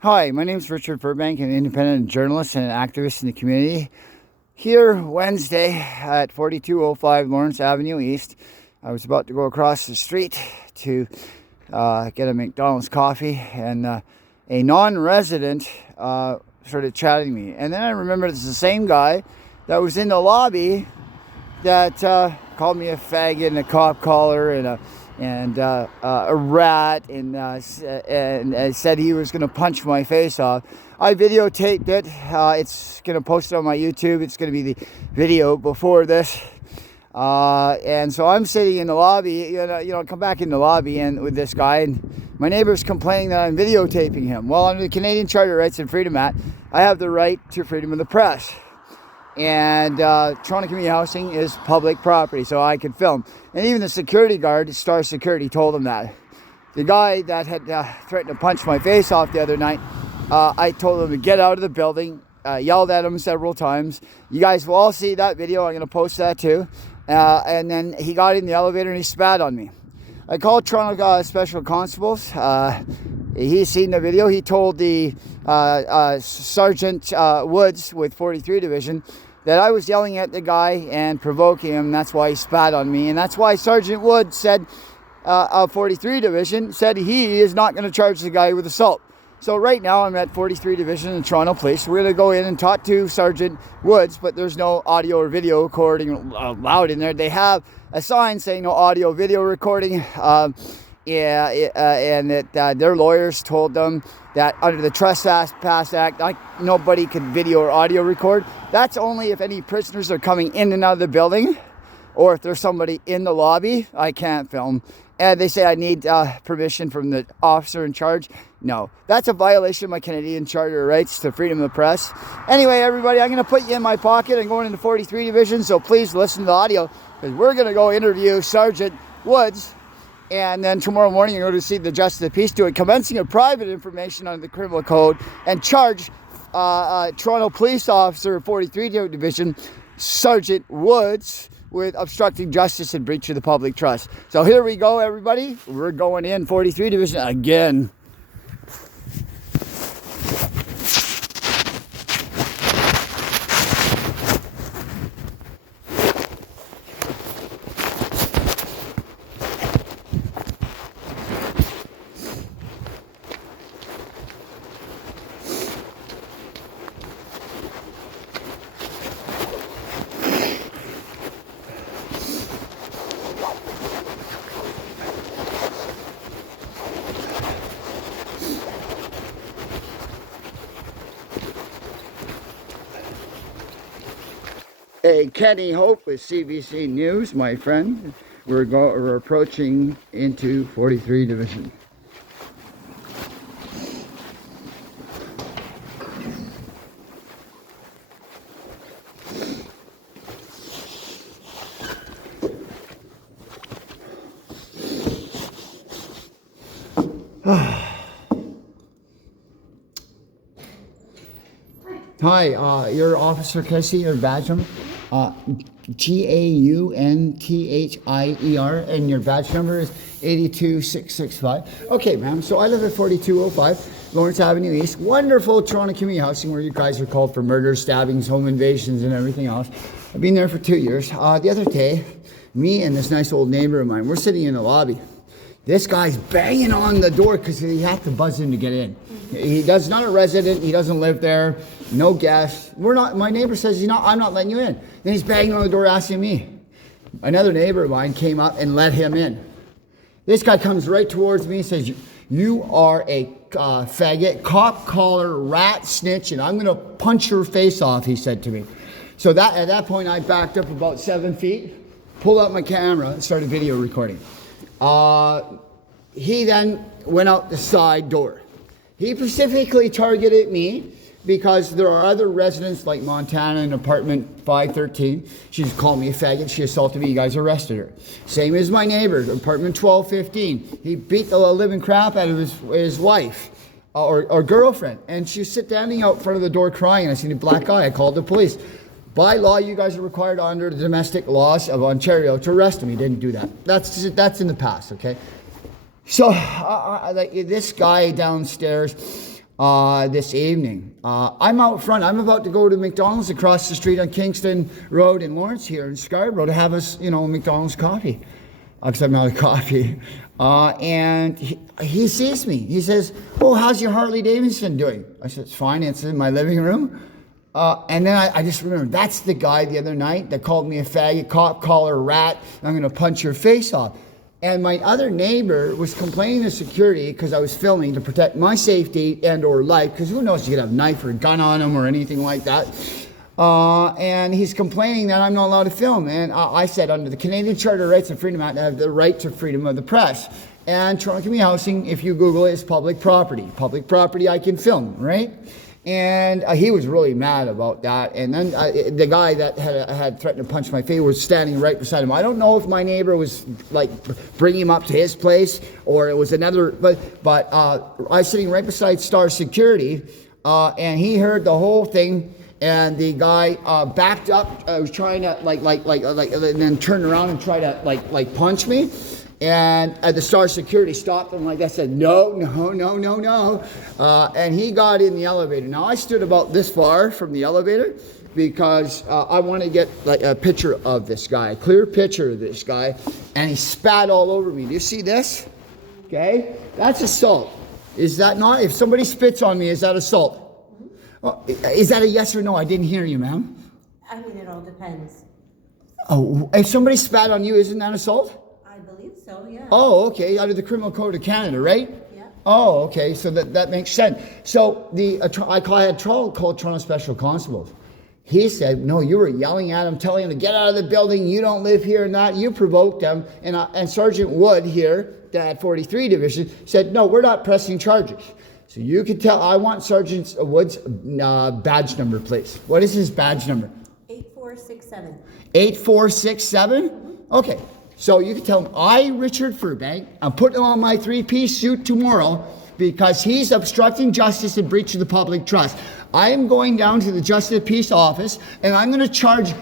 Hi, my name is Richard Burbank, an independent journalist and an activist in the community. Here Wednesday at 4205 Lawrence Avenue East, I was about to go across the street to get a McDonald's coffee, and a non-resident started chatting to me. And then I remembered it's the same guy that was in the lobby that called me a faggot and a cop collar and a rat, and said he was going to punch my face off. I videotaped it. It's going to post it on my YouTube. It's going to be the video before this. And so I'm sitting in the lobby, come back in the lobby and with this guy, and my neighbor's complaining that I'm videotaping him. Well, under the Canadian Charter of Rights and Freedom Act, I have the right to freedom of the press. And Toronto Community Housing is public property, so I could film. And even the security guard, Star Security, told him that. The guy that had threatened to punch my face off the other night, I told him to get out of the building, yelled at him several times. You guys will all see that video. I'm going to post that too. And then he got in the elevator and he spat on me. I called Toronto Special Constables. He's seen the video. He told the Sergeant Woods with 43 Division that I was yelling at the guy and provoking him. That's why he spat on me. And that's why Sergeant Wood said, 43 Division, said he is not going to charge the guy with assault. So right now I'm at 43 Division in Toronto Police. We're going to go in and talk to Sergeant Woods, but there's no audio or video recording allowed in there. They have a sign saying no audio video recording. And that their lawyers told them that under the Trespass Act, nobody can video or audio record. That's only if any prisoners are coming in and out of the building, or if there's somebody in the lobby. I can't film. And they say I need permission from the officer in charge. No, that's a violation of my Canadian Charter of Rights to freedom of the press. Anyway, everybody, I'm going to put you in my pocket. I'm going into 43 Division, so please listen to the audio, because we're going to go interview Sergeant Woods. And then tomorrow morning, you're going to see the Justice of the Peace do it, commencing a private information under the Criminal Code, and charge Toronto Police Officer 43 Division, Sergeant Woods, with obstructing justice and breach of the public trust. So here we go, everybody. We're going in 43 Division again. Hey, Kenny Hope with CBC News, my friend. We're approaching into 43 Division. Hi, you're Officer Casey, your badge number? Gauntier, and your badge number is 82665. Okay, ma'am, so I live at 4205 Lawrence Avenue East. Wonderful Toronto Community Housing, where you guys are called for murders, stabbings, home invasions, and everything else. I've been there for 2 years. The other day, me and this nice old neighbor of mine, we're sitting in the lobby. This guy's banging on the door because he had to buzz in to get in. He's not a resident. He doesn't live there. No guests. My neighbor says, I'm not letting you in. Then he's banging on the door asking me. Another neighbor of mine came up and let him in. This guy comes right towards me and says, you are a faggot, cop collar, rat snitch, and I'm going to punch your face off, he said to me. So at that point, I backed up about 7 feet, pulled out my camera, and started video recording. He then went out the side door. He specifically targeted me because there are other residents like Montana in apartment 513. She just called me a faggot. She assaulted me. You guys arrested her. Same as my neighbor, apartment 1215. He beat the living crap out of his wife or girlfriend. And she was standing out front of the door crying. I seen a black eye. I called the police. By law, you guys are required under the domestic laws of Ontario to arrest him. He didn't do that. That's in the past, okay? So, like this guy downstairs, this evening. I'm out front. I'm about to go to McDonald's across the street on Kingston Road in Lawrence here in Scarborough to have us, McDonald's coffee. Because I'm out of coffee. And he sees me. He says, "Oh, how's your Harley Davidson doing?" I said, "It's fine. It's in my living room." And then I just remembered, that's the guy the other night that called me a faggot, cop collar, rat. I'm going to punch your face off. And my other neighbor was complaining to security because I was filming to protect my safety and or life, because who knows, you could have a knife or a gun on him or anything like that. And he's complaining that I'm not allowed to film. And I said, under the Canadian Charter of Rights and Freedom Act, I have the right to freedom of the press. And Toronto Community Housing, if you Google it, is public property. Public property I can film, right? And he was really mad about that. And then the guy that had threatened to punch my face was standing right beside him. I don't know if my neighbor was like bringing him up to his place or it was another, but I was sitting right beside Star Security, and he heard the whole thing. And the guy backed up. Was trying to and then turned around and tried to punch me. And the Star Security stopped him like that, said, no. And he got in the elevator. Now, I stood about this far from the elevator because I want to get like a picture of this guy, a clear picture of this guy. And he spat all over me. Do you see this? Okay, that's assault. Is that not? If somebody spits on me, is that assault? Well, is that a yes or no? I didn't hear you, ma'am. I mean, it all depends. Oh, if somebody spat on you, isn't that assault? I believe so, yeah. Oh, okay, under the Criminal Code of Canada, right? Yeah. Oh, okay, so that makes sense. So I had called Toronto Special Constables. He said, no, you were yelling at him, telling him to get out of the building, you don't live here and that, you provoked him. And Sergeant Wood here, at 43 Division, said, no, we're not pressing charges. So you could tell, I want Sergeant Wood's badge number, please. What is his badge number? 8467. 8467? Mm-hmm. Okay. So you can tell him, I, Richard Furbank, I'm putting on my three-piece suit tomorrow because he's obstructing justice and breach of the public trust. I am going down to the Justice of Peace office and I'm going to charge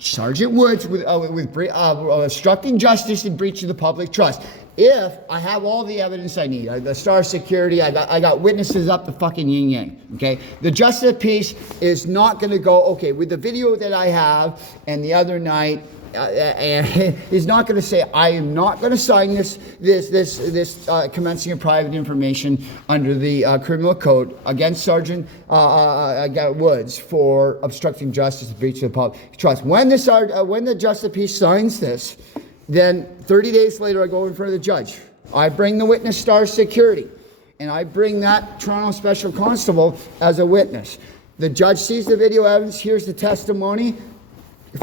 Sergeant Woods with obstructing justice and breach of the public trust. If I have all the evidence I need, the Star Security, I got witnesses up the fucking yin yang, okay? The Justice of Peace is not going to go, okay, with the video that I have and the other night, and he's not going to say, I am not going to sign this commencing of private information under the criminal code against Sergeant Woods for obstructing justice and breach of the public trust. When the Justice of Peace signs this, then 30 days later, I go in front of the judge. I bring the witness, Star Security, and I bring that Toronto Special Constable as a witness. The judge sees the video evidence, hears the testimony,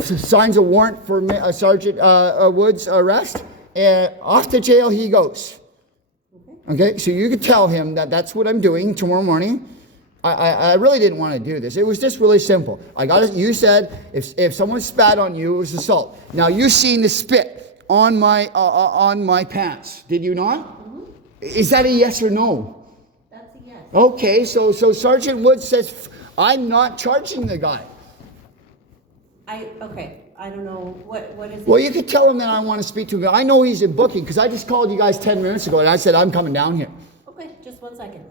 signs a warrant for Sergeant Woods' arrest, and off to jail he goes. Okay, so you could tell him that that's what I'm doing tomorrow morning. I really didn't want to do this. It was just really simple. I got it. You said if someone spat on you, it was assault. Now you seen the spit on my pants, did you not? Mm-hmm. Is that a yes or no? That's a yes. Okay, so Sergeant Woods says I'm not charging the guy. Okay. I don't know what is it. Well, you could tell him that I want to speak to him. I know he's in booking because I just called you guys 10 minutes ago and I said I'm coming down here. Okay, just 1 second.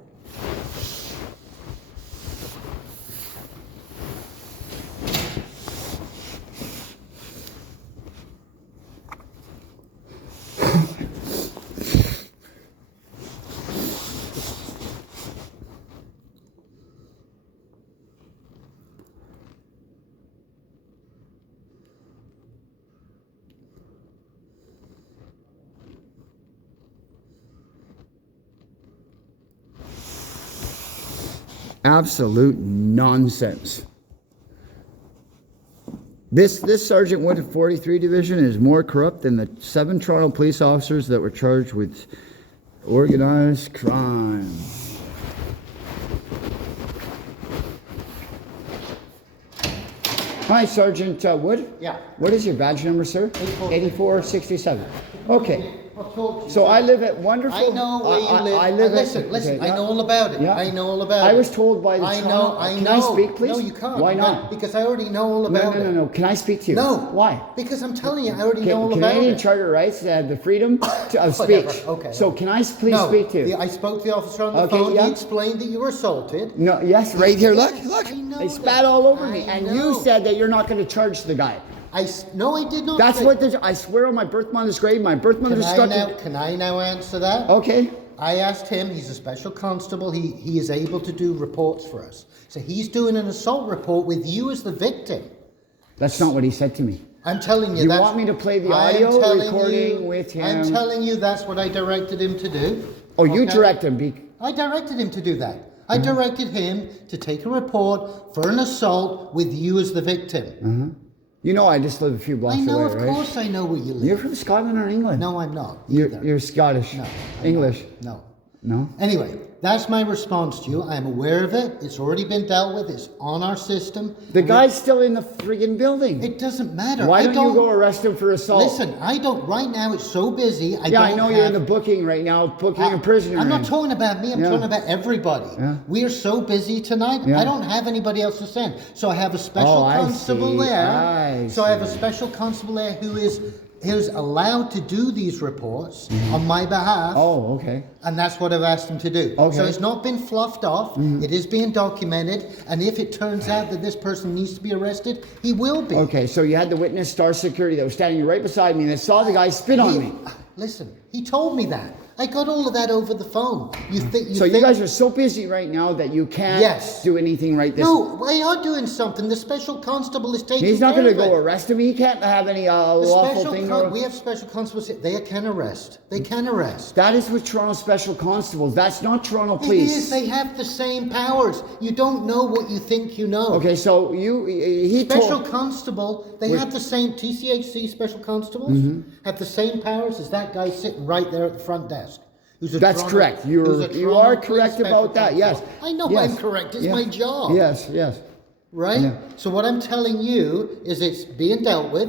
Absolute nonsense. This Sergeant Wood of 43 Division is more corrupt than the 7 Toronto police officers that were charged with organized crime. Hi, Sergeant Wood. Yeah. What is your badge number, sir? 8467. Okay. I'll talk to you. So I live at wonderful. I know where you live. I live listen, at, listen. okay, I yeah. know all about it. Yeah. I know all about it. I was told by the I Toronto. know. I Can know. I speak, please? No, you can't. Why not? Because I already know all No, about no, it. no, no. Can I speak to you? No. Why? Because I'm telling you, I already know all about Canadian it. Charter rights have the freedom of Whatever. speech. Okay. So can I please No, speak to you? I spoke to the officer on the Okay, phone. yeah. He explained that you were assaulted. No, yes, right here. Look, Yes, look. I know They spat that. all over me, I and know. you said that you're not going to charge the guy. No, I did not. That's say- what I swear on my birth mother's grave. My birth mother struck you. Can I now answer that? Okay. I asked him, he's a special constable, he is able to do reports for us. So he's doing an assault report with you as the victim. That's not what he said to me. I'm telling you You that's... want me to play the I am audio telling recording you- with him? I'm telling you that's what I directed him to do. Oh, you Okay? direct him. I directed him to do that. I directed him to take a report for an assault with you as the victim. You know I just live a few blocks I know, away, of right? course I know where you live. You're from Scotland or England? No, I'm not. either. You're Scottish. No. I'm English. not. No. No? Anyway, that's my response to you. I'm aware of it. It's already been dealt with. It's on our system. The guy's still in the friggin' building. It doesn't matter. Why I don't you go arrest him for assault? Listen, I don't. Right now, it's so busy. Yeah, I know you're in the booking right now, booking a prisoner. I'm not in. talking about me. I'm Yeah. talking about everybody. Yeah. We are so busy tonight. Yeah. I don't have anybody else to send. So I have a special Oh, I constable see. there. I So I have a see. special constable there who's allowed to do these reports on my behalf. Oh, okay. And that's what I've asked him to do. Okay. So it's not been fluffed off. It is being documented. And if it turns out that this person needs to be arrested, he will be. Okay, so you had the witness, Star Security, that was standing right beside me that saw the guy spit on me. Listen, he told me that. I got all of that over the phone. You think? So you guys are so busy right now that you can't Yes. do anything right this. No, we are doing something. The special constable is taking. He's not going to go arrest him. He can't have any lawful thing. We have special constables. They can arrest. They can arrest. That is with Toronto Special Constables. That's not Toronto It Police. is. They have the same powers. You don't know what you think you know. Okay, so he Special told. constable. They have the same TCHC special constables Mm-hmm. have the same powers as that guy sitting right there at the front desk. That's correct. You are correct about that. Yes. I know Yes. I'm correct. It's Yeah. my job. Yes. Yes. Right? Yeah. So what I'm telling you is it's being dealt with,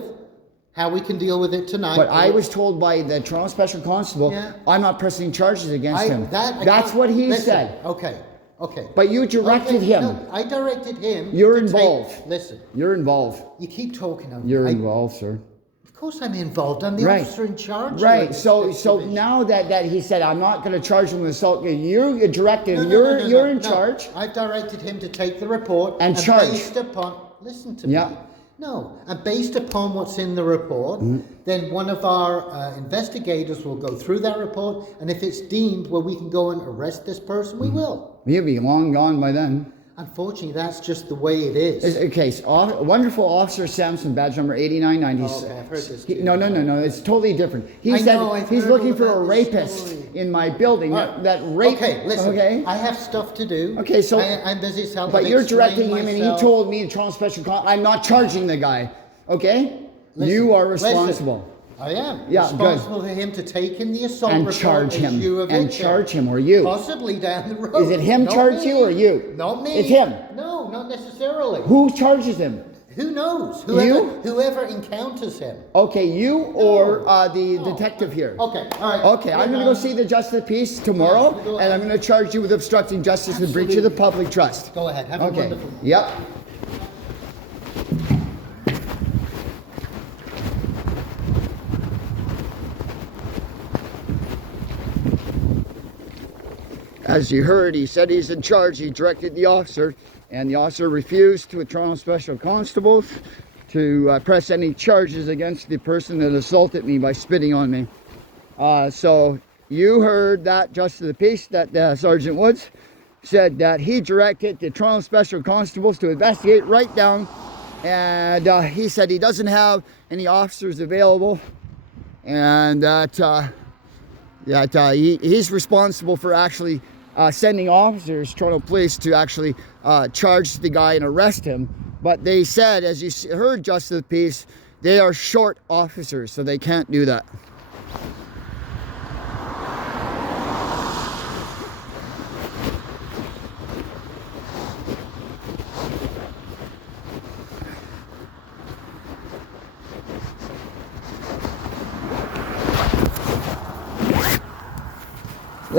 how we can deal with it tonight. But I was told by the Toronto Special Constable, Yeah. I'm not pressing charges against him. I That's can't- what he listen, said. Okay. Okay. But you directed Okay, him. no, I directed him. You're to take- involved. Listen, You're involved. you keep talking over me. You're involved, sir. Of course I'm involved. I'm the Right. officer in charge. Right. here at So this so division. now that he said I'm not going to charge him with assault, you directed him. No, no, You're in no. charge. I directed him to take the report And charge. based upon. Listen to Yeah. me. No, and based upon what's in the report, Mm-hmm. then one of our investigators will go through that report, and if it's deemed where we can go and arrest this person, Mm-hmm. we will. He'll be long gone by then. Unfortunately, that's just the way it is. Okay, so, wonderful Officer Sampson, badge number 8990. Oh, okay, I've heard this too. No, it's totally different. He I said know, I've he's heard looking all for a about this rapist story. in my building. All right. That rape. Okay, listen. Okay. I have stuff to do. Okay, so- I'm busy. So But I've you're explained directing him, and he myself. told me, Toronto Special I'm not charging the guy. Okay? Listen, you are listen. responsible. I am Yeah, responsible for him to take in the assault And report charge as him. you a And victim. charge him, or you. Possibly down the road. Is it him Not charge me. you or you? Not me. It's him. No, not necessarily. Who charges him? Who knows? You? Whoever encounters him. Okay, you or the No. detective here? Okay, all right. Okay, I'm going to go see the Justice of the Peace tomorrow, Yeah, go and I'm ahead. going to charge you with obstructing justice and breach of the public trust. Go ahead. Have a Okay. wonderful. Yep. As you heard, he said he's in charge. He directed the officer, and the officer refused to Toronto Special Constables to press any charges against the person that assaulted me by spitting on me. So you heard that, Justice of the Peace, that Sergeant Woods said that he directed the Toronto Special Constables to investigate right down, and he said he doesn't have any officers available, and that he's responsible for actually sending officers, Toronto Police, to actually charge the guy and arrest him. But they said, as you heard, Justice of the Peace, they are short officers, so they can't do that.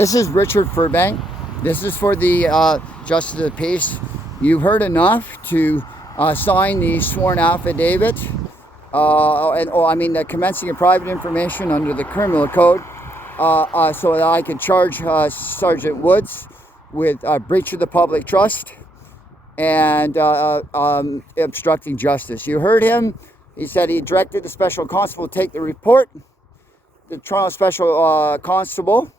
This is Richard Furbank. This is for the Justice of the Peace. You've heard enough to sign the sworn affidavit, the commencing of private information under the criminal code, so that I could charge Sergeant Woods with breach of the public trust and obstructing justice. You heard him. He said he directed the special constable to take the report. The Toronto Special Constable.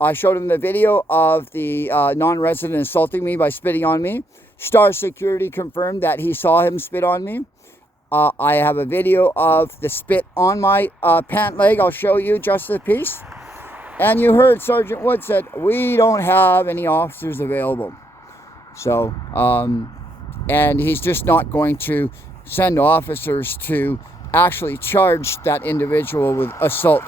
I showed him the video of the non-resident insulting me by spitting on me. Star Security confirmed that he saw him spit on me. I have a video of the spit on my pant leg. I'll show you, Justice of the Peace. And you heard Sergeant Wood said, we don't have any officers available. So, and he's just not going to send officers to actually charge that individual with assault.